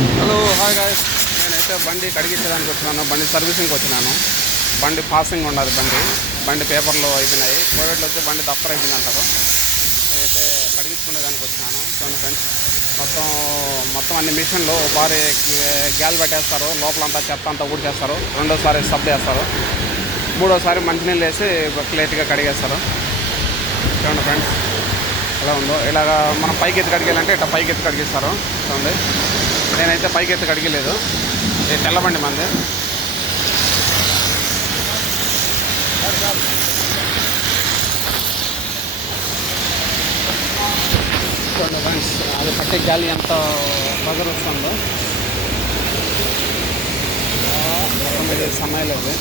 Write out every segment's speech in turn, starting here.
Hello hi guys, నేనైతే బండి కడిగించడానికి వచ్చినాను. బండి సర్వీసింగ్కి వచ్చినాను. బండి పాసింగ్ ఉన్నది. బండి పేపర్లు అయిపోయినాయి. కోవిడ్లో వచ్చి బండి దఫ్తర్ అయిపోయింది అంటారు. నేనైతే కడిగించుకునేదానికి వచ్చినాను. చూడండి ఫ్రెండ్స్, మొత్తం అన్ని మిషన్లు ఒకసారి గ్యాల్ పెట్టేస్తారు, లోపలంతా చెత్త అంతా ఊడ్చేస్తారు. రెండోసారి సబ్ వేస్తారు, మూడోసారి మంచినీళ్ళు వేసి క్లీట్గా కడిగేస్తారు. చూడండి ఫ్రెండ్స్ ఎలా ఉందో. ఇలాగా మనం పైకి ఎత్తి కడిగేయాలంటే ఇట్లా పైకి ఎత్తి కడిగిస్తారు. చూడండి, నేనైతే పైకి ఎత్తి కడిగలేదు. ఇది తెల్లబండి మంది. చూడండి ఫ్రెండ్స్, అది పట్టే గాలి ఎంత ప్రెజర్ వస్తుందో. మొత్తం ఇది సన్నాయలేదు.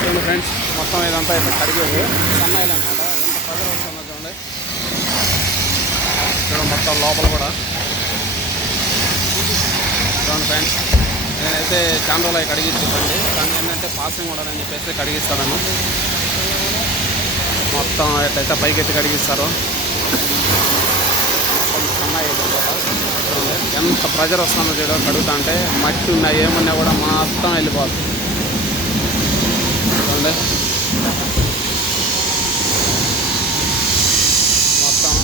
చూడండి ఫ్రెండ్స్, మొత్తం ఇదంతా అయితే కడిగేది సన్నాయిలు అన్నమాట. ఎంత ప్రెజర్ వస్తుందో చూడండి. చూడండి మొత్తం లోపల కూడా. చూడండి ఫ్రెండ్స్, నేనైతే చాలా రోజులు అవి కడిగించుకోండి. కానీ ఏంటంటే పాసింగ్ ఉండదని చెప్పేసి కడిగిస్తాను. మొత్తం ఎట్లయితే పైకి ఎత్తి కడిగిస్తారు. మొత్తం సన్నాయి కూడా చూడండి ఎంత ప్రెజర్ వస్తుందో చూడ. కడుగుతా అంటే మట్టి ఉన్నా ఏమున్నా కూడా మొత్తం వెళ్ళిపోతుంది. చూడండి మొత్తం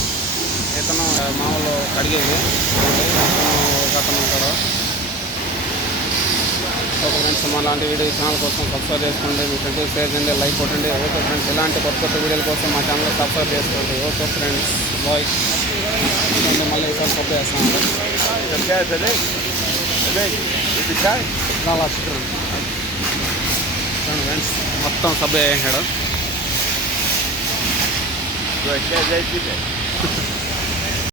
ఇతను మామూలు కడిగేది. మొత్తం ఒక అతను ఉంటాడు. ఓకే ఫ్రెండ్స్, మా లాంటి వీడియో ఛానల్ కోసం సబ్స్క్రైబ్ చేసుకోండి. మీ ఫ్రెండ్స్ షేర్ చేయండి, లైక్ కొట్టండి. ఓకే ఫ్రెండ్స్, ఇలాంటి కొత్త వీడియోల కోసం మా ఛానల్ సబ్స్క్రైబ్ చేసుకోండి. Okay friends, bye. మళ్ళీ ఈసారి సబ్స్క్రైబ్ చేస్తాను. చూడండి ఫ్రెండ్స్, మొత్తం సబ్బు వేసాడు.